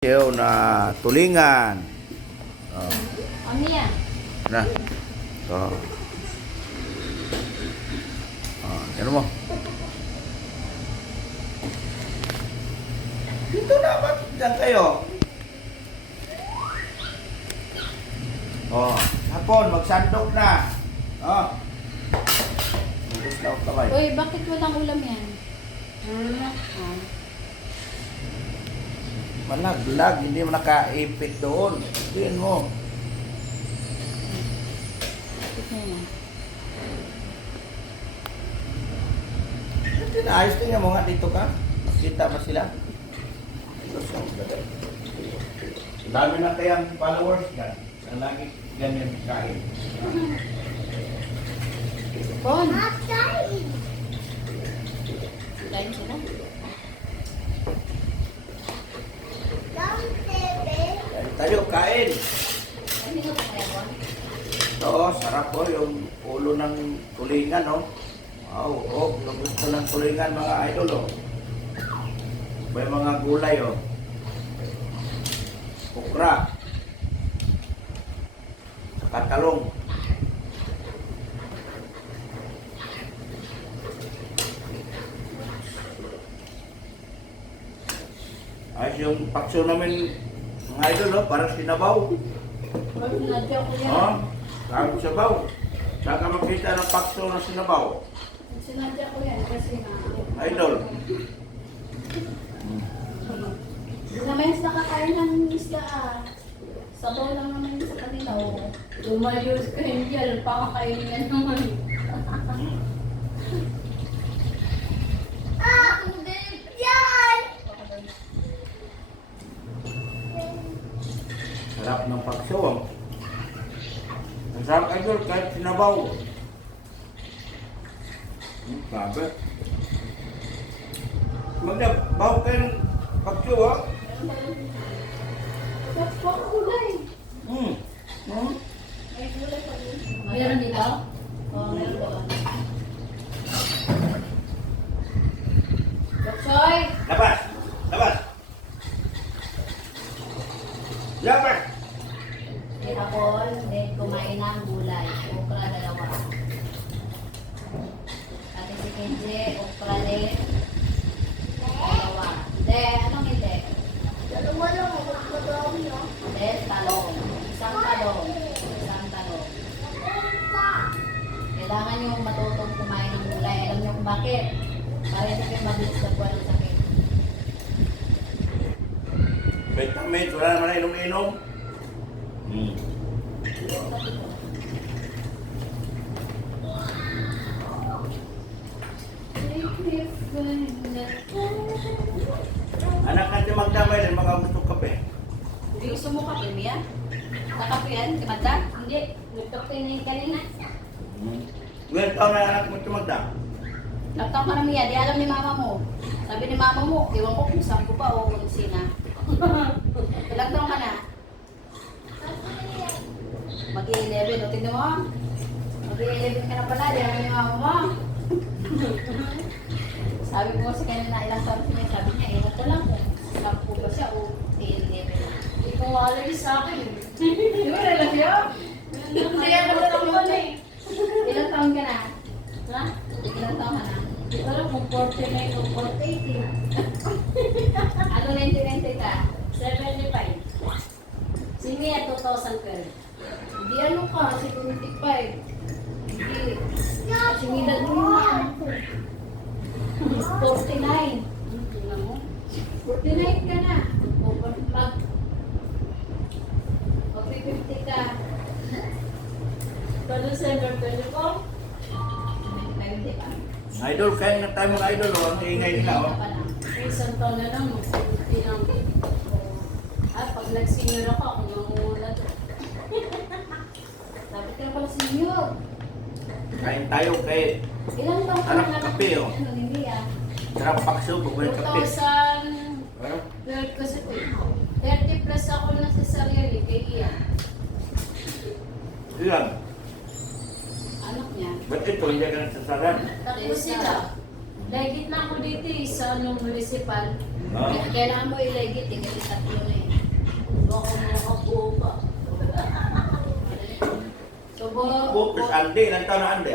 Siyaw na tulingan. Oh. Ano yan? Na. Oh. Oh, ano mo? Dito dapat dyan kayo. Oh, hapon magsandok na. Oh. Gusto kamay. Uy, bakit walang ulam yan? Malaglag, hindi mo nakaipit doon. Tingin mo. Bakit na yan? Ayos tingnan mo nga dito ka. Kita ba sila? Dami na kayang followers ka. Ang lagi ganyan kain. Bon! Kain sila? Tayo, kain. Ano yung kaya, Bon? Oo, sarap po yung ulo ng tulingan, no? Wow, oh, gusto ng tulingan, mga idol, oh. May mga gulay, oh. Okra. Katalong. Ayos yung pakso namin, mga idol, oh, parang sinabaw. Sinadya ko yan. Oh, parang sabaw. Saan ka makita ng pakso na sinabaw? Sinadya ko yan kasi na... Idol. Hindi naman yung nakakain ng isda ah. Sabaw lang naman yun sa kanila oh. Lumayos ka hindi yan, pakakain yan naman. Sarap ng pakso. Oh. Ang sarap, idol, kahit sinabaw. Sabi. Magdabaw kayo ng pakso, ha? That's pa kulay. Hmm. Hmm. May kulay pa rin. Mayroon dito? Oo, mayroon doon. Doksoy! Labas! Labas! Labas! May hapon, may kumain ng gulay. Okra dalawa. Ate si Kenji, okra din. Dalawa. Hindi, anong hindi? Dalawa lang ako magagawa niyo. Hindi, talong. Isang talong. Isang talong. Kailangan yung matutong kumain ng gulay. Alam niyo kung bakit? Para hindi kayo mabilis na buwan ng sakit. Vitamins, wala naman na inom-inom. Hmm. Anak natin magdamay din, mga gusto kape. Hindi gusto mo kape, Mia? Kakape yan? Kamanda? Hindi. Nagkape na yung kanina. Hmm. Ngayon taon na anak mo tumagda. Nagkape ka na, Mia. Di alam ni mama mo. Sabi ni mama mo, iwan ko kung saan ko pa o kung sina. Ilang taon ka na? Mag-11. O, tignan mo. Mag-11 ka na pala. Di alam ni mama mo. Sabi ko sa kanya na ilang taon niya. Sabi niya, ewan ko lang kung sampu ba siya o 11. Hindi ko already sa akin. Di ba lang siya? Hindi ako naman eh. Ilang taon ka na? Ha? Ilang taon ka na? Hindi ko alam kung 49 o 48. Ano 1990 ka? 75. Si Mia 2012. Hindi ano ka, 75. Hindi. Kasi nilad mo yung anak ko. 49. Tingnan mo. 49 ka na. O, mag... O, 50 ka. Pero December 24. 20 ka. Idol, kaya na tayo mga idol, oh. Ang ingay nila, oh. Isang taon na lang. Pinang... At pag nag-senior ako, ako nangunguna to. Dapat ka na pala senior. Kain tayo kay Ilang taon ka anak na kape, oh. Ano, hindi ah. Sarap pakso, bagoy kape. 2012 Ano? kasi 30 plus ako na sa sarili kay Ian. Ilan? Anak niya. Ba't ito, hindi ka nagsasalan? Tapos sila. Legit na ako dito eh, sa municipal. Ah. Kailangan mo ilegit, kasi tatlo na eh. Chris Andy. Ilang taon na Andy?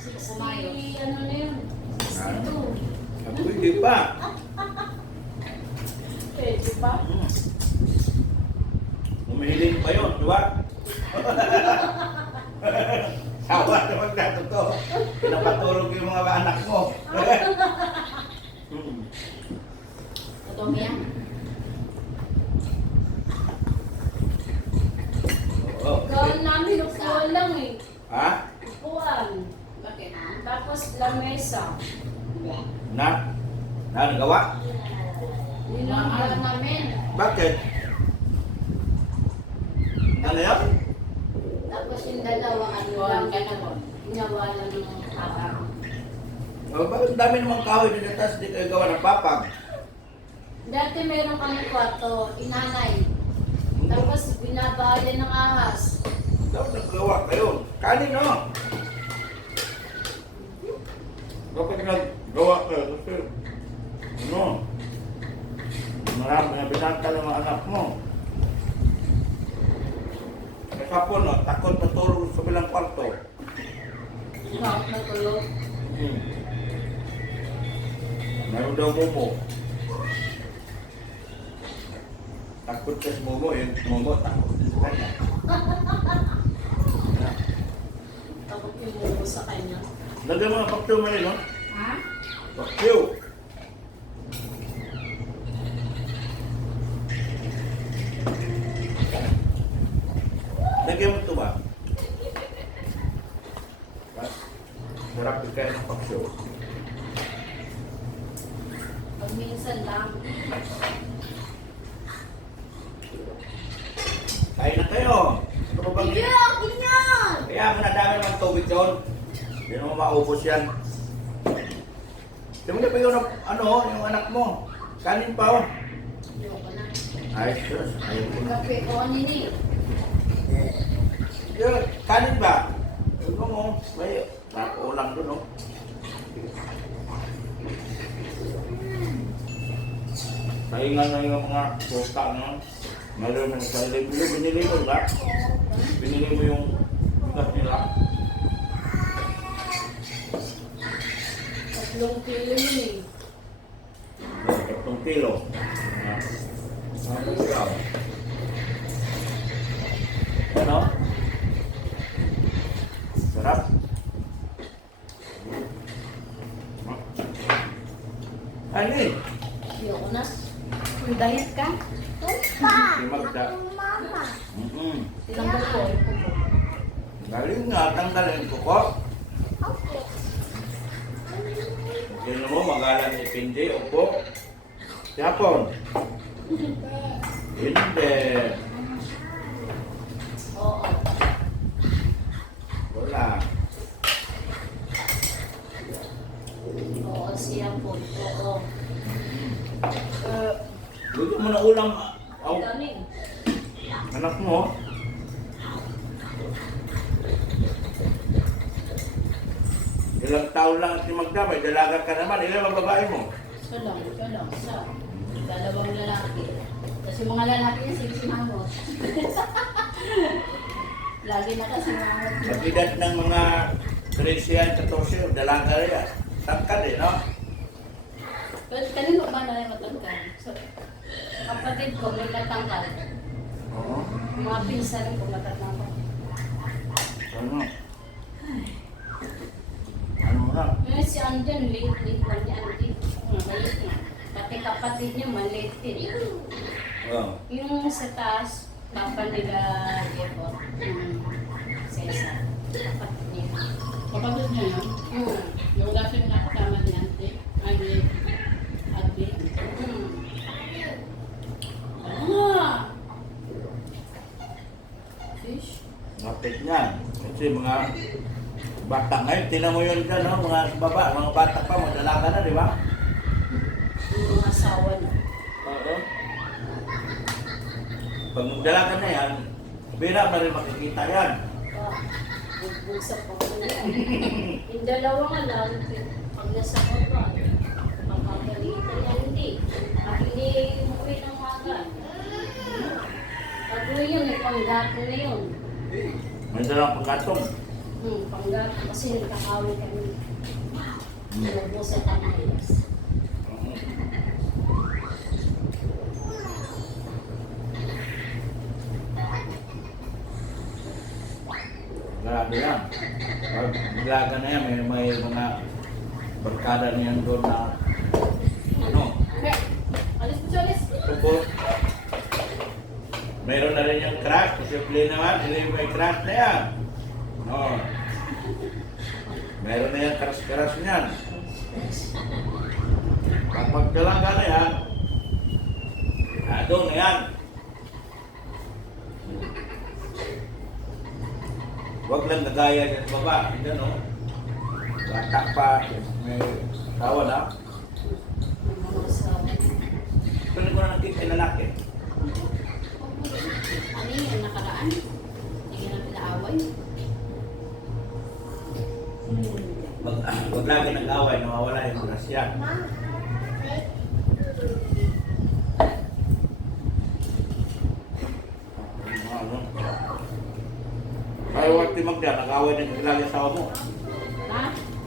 60, ano na yun? 62. Ako hindi pa. Eh, di ba? Umihiling pa yun, di ba? Sawa naman na to. Pinapatulog yung mga anak mo. Totoo mo yan? Oo. Gawin namin, upuan lang eh. Ha? Upuan. Bakit? Tapos lamesa. Na? Na, nagawa? Yun ang gawin namin. Bakit? Ano yan? Tapos yung dalawa, ano lang, ginawa lang ng habang. Oh, bakit ang dami namang kahoy dito tapos di kayo gawa ng papag? Dati meron kami kwarto, inanay. Tapos binabayan ng ahas. Dapat naggawa kayo. Kanin, no? Dapat naggawa kayo kasi ano? Marami na binanta ng mga anak mo. Kasi po, no? Takot matulog sa bilang kwarto. Bakit natulog? Meron daw momo. Takot ka sa momo, yung momo takot din sa kanya. Takot yung mulo sa kanya. Lagyan mo ng pakyo mo yun, no? Ha? Pakyo! Lagyan mo ito ba? Sarap kayo ng pakyo. Pag minsan lang. Kain na kayo! Ano ba bang... Ganyan! Kaya mo na dami naman tubig doon. Hindi naman maubos yan. Tingnan mo pa yung ano, yung anak mo. Kanin pa oh. Ayoko na. Ay, sus. Ayun mo. Kape ko nini. Yung kanin ba? Tingnan mo, may ulang doon oh. Kaingan na yung mga puta no. Meron na sa ilay. Binili mo ba? Binili mo yung gas nila. 3 kilo yun eh. 3 kilo. Ano ikaw? Ano? Sarap. Ano eh? Ayoko na. Kung diet ka? Si Magda. Tinambal ko. Galing nga, tanggalin ko ko. Tignan mo, magalang ipindi, upo. Yapon. Hindi. Oo. Wala. Oo, siya po. Oo. Luto mo na ulam. Aw, Daming. anak mo. Ilang taon lang at si Magda, may dalaga ka naman. Ilan ang babae mo? Isa lang. Isa. Dalawang lalaki. Kasi mga lalaki niya, sinisinamot. Lagi na kasi mga At edad ng mga 13 yan, 14, dalaga rin yan. Tangkad eh, no? Pero kanino ba na yung matangkad? So, kapatid ko may matangkad. Oo. Mga pinsan ko matatangkad. Ano? Ano na? Ngayon si Andyan, late lang ni Andyan. Maliit na. Pati kapatid niya, maliit din. Oo. Yung sa taas, papa nila Diego, Cesar. Kapatid niya. Kapatid niya yun? Yung lasing na kasama ni Ante. Ay, ni Ate. Fish? Kapit niyan. Kasi mga bata ngayon, tinan mo yun dyan, no? Mga baba, mga bata pa, mga dalaga na, di ba? Yung mga asawa na. Oo. Pag magdalaga na yan, bira na rin makikita yan. Bugbugsak ko ko yan. Yung dalawa nga lang, pag nasa baba, makakalitan yan, hindi. At hindi umuwi ng maga. Pag uwi yun, may panggato na yun. May dalang pagkatong. Panggap, kasi nagkakawin kami. Sinubusan ang mayas. Grabe yan. Pag maglaga na yan, may mga barkada na yan doon na ano, Alis po siya, alis. tupot. Mayroon na rin yung crash, posible naman, hindi may crash na yan. No. Mayroon na yung crash-crash niyan. Pag magdalaga na yan, doon na yan. Huwag lang nagaya dyan sa baba. Hindi no. Bata pa, may tawa na. Pwede ko na nakita yung lalaki. Ano yun, nakaraan? Hindi na pinaaway. Huwag lagi nag-away, nawawala yung grasya. Ano? Ay, huwag timag dyan, nag-away din lagi asawa mo. Ha?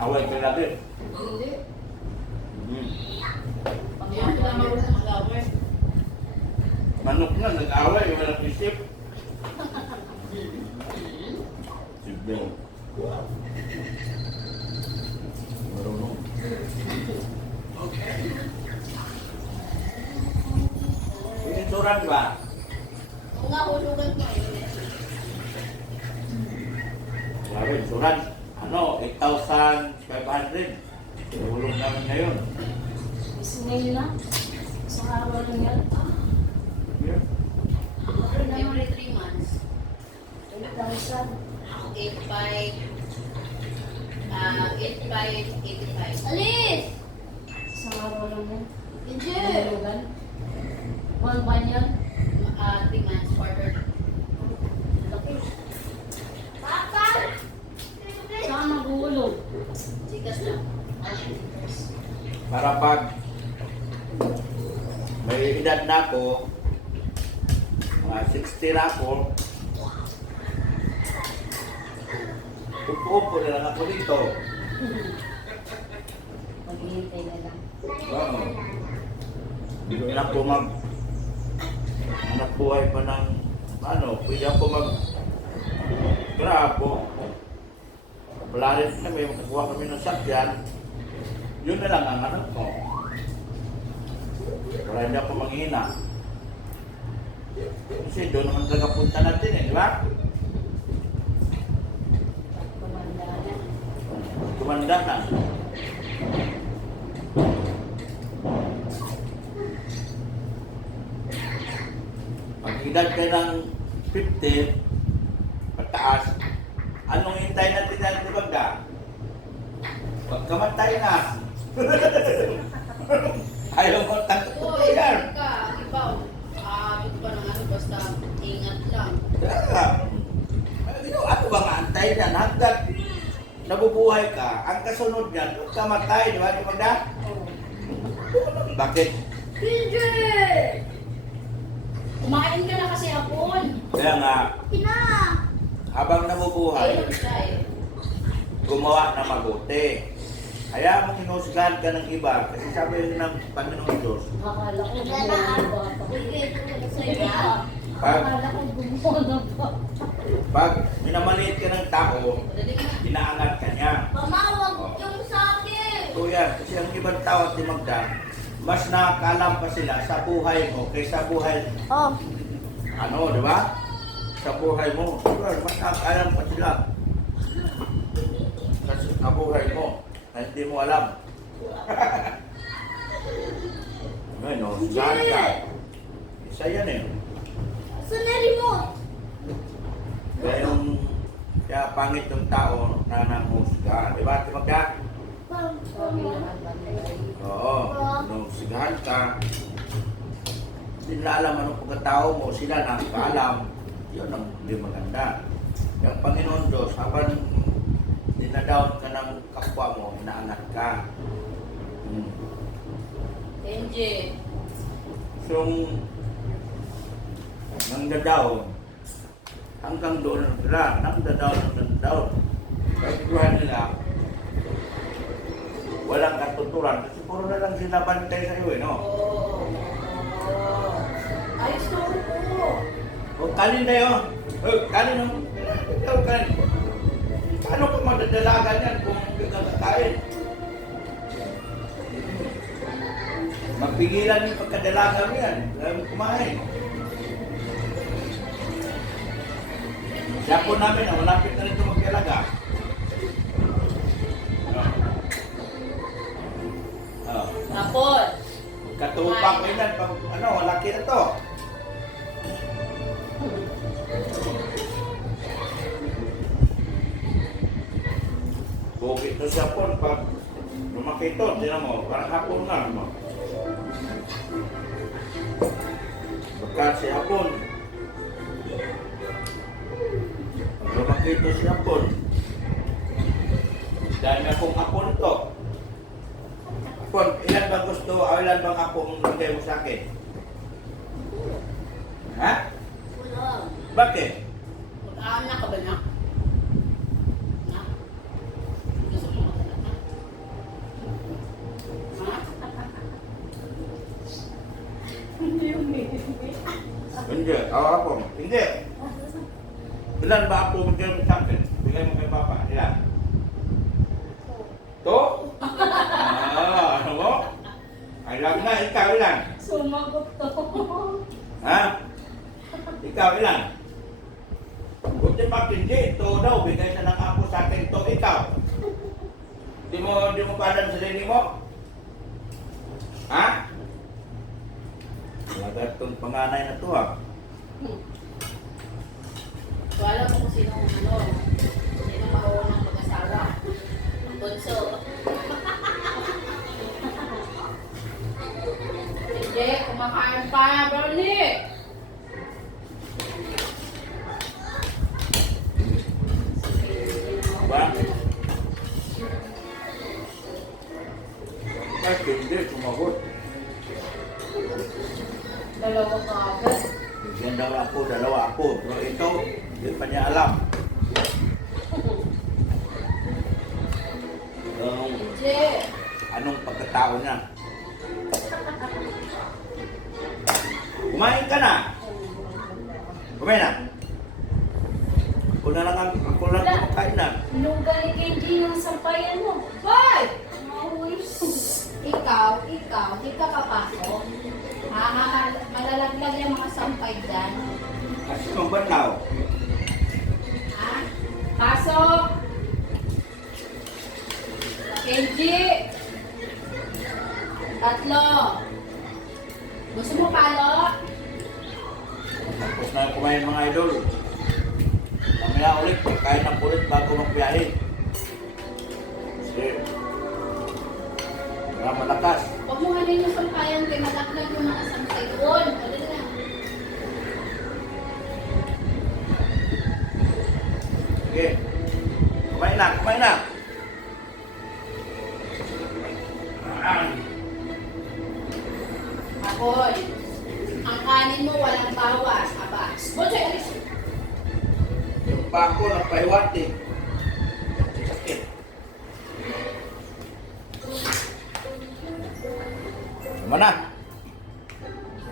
Away ka lagi. Hindi. Hmm. Pag yan sila marunong mag-away. Manok nga, nag-away, walang isip. Sibling. Marunong. Pinituran ba? Kung nga hulugan mo eh. Grabe, insurance. Ano, 8,500. Hulog namin ngayon. Kasi ngayon na, isang araw lang yan. Yeah. Every 3 months. 2,000. 8,585. Alis! Isang araw lang yan. Hindi! Hulugan. 1 buwan yan. 3 months, quarter. Laki. Saan maguulog? Sikas lang. Para pag may edad na ako, mga 60 na ako, upo-upo na lang ako dito. Maghihintay na lang. Oo. Hindi na ako anak buhay pa ng pwede ako grapo. Wala rin kami, magkakuha kami ng sakyan. Yun na lang ang anak ko. Wala hindi ako manghina. Kasi doon naman talaga punta natin di ba? Kumanda na. Tumanda na. Pag edad ka ng 50, pataas, anong hintay natin dyan, di ba ga? Pag kamatay na. Ayaw mo totoo yan. Ka, iba, aabot pa ng ano, basta ingat lang. Kaya, ano ba nga antay yan? Hanggang nabubuhay ka, ang kasunod niyan, kung kamatay, di ba? Di ba ga? Bakit? Hindi! Kumain ka na kasi hapon. Kaya nga, Ina! habang nabubuhay, Ayun siya eh. gumawa na mabuti. Kaya mo hinusgahan ka ng iba, kasi sabi ng Panginoon Diyos, Akala ko gumawa pa. Akala ko gumawa pa. pag minamaliit ka ng tao, inaangat ka niya. Mama, wag yung sa akin! So yan, kasi ang ibang tao at timagda, mas nakakaalam pa sila sa buhay mo kaysa buhay, di ba? Sa buhay mo. Diba? Mas nakakaalam pa sila. Sa buhay mo, na hindi mo alam. Ngayon, saan ka? Isa yan eh. Saan na remote? Kaya pangit ng tao na nanghusga. Di ba, timagda? Oo, nung sigahan ka, hindi nila alam anong pagkatao mo, sila nakakaalam, yun ang hindi maganda. Yung Panginoon Diyos, habang dinadown ka ng kapwa mo, inaangat ka. Enje. So, nang down, hanggang doon lang sila, nang-down. Kaya sigurahan nila, walang katuturan. Kasi puro na lang sinabantay sa iyo eh, no? Oo. Ayos na po. O kanin na yun. Kanin no? Ikaw kanin. Paano ka madadalagan yan kung hindi ka kakain? Mapigilan yung pagkadalaga mo yan. Alam mo kumain. Siya po namin, malapit na rin ito magkalaga. Tapos. Katupak ko yan. Ano, malaki na to. Bukit to siya po. Pag lumaki ito, tinan mo, parang hapon na. No? Baka si hapon. Pag lumaki ito si hapon. Dahil na kung hapon ito. Hapon, ilan ba gusto o ilan bang hapon lagay mo sa akin? Ha? Wala. Bakit? Mag-aanak ka ba na? Na? Gusto mo mag-aanak? Ha? Hindi yung Hindi. Hapon. Hindi. Ilan ba hapon mo dyan sa akin? Bigay mo kay Papa. Ilan? To? Ano mo? Alam na, ikaw ilan? Sumagot to. Ha? Ikaw ilan? Buti pa hindi, ito daw, bigay na ng apo sa akin, ito ikaw. Di mo pa alam sa sarili mo? Ha? Talaga itong panganay na to ha. So, alam mo kung sino maunang mag-asawa. Ang bunso. Hindi, kumakain pa, Brownie! Ba? Kahit hindi, sumagot. Dalawa ka agad. Bigyan daw ako, dalawa ako. Pero ito, hindi pa niya alam. Anong pagkatao niya? Kumain ka na! Kumain na! Ako lang kumakain na. Nung galing hindi yung sampayan mo. Hoy! Mauwi. Ikaw, di ka papasok. Malalaglag yung mga sampay dyan. Kasi kung ba't tao? Ha? Pasok! Kenji! Tatlo! Gusto mo palo? Tapos na kumain mga idol. Mamaya ulit, pagkain ng ulit bago magbiyahe. Kasi, para malakas. Huwag mo halin yung sampayan kay malaglag yung mga sampay doon. Halin na. Sige. Kumain na, kumain na. Ako'y, ang kanin mo walang bawas. Aba, Bojoy, alis. Yung pa ako, napahiwati. Sakit. Tama na.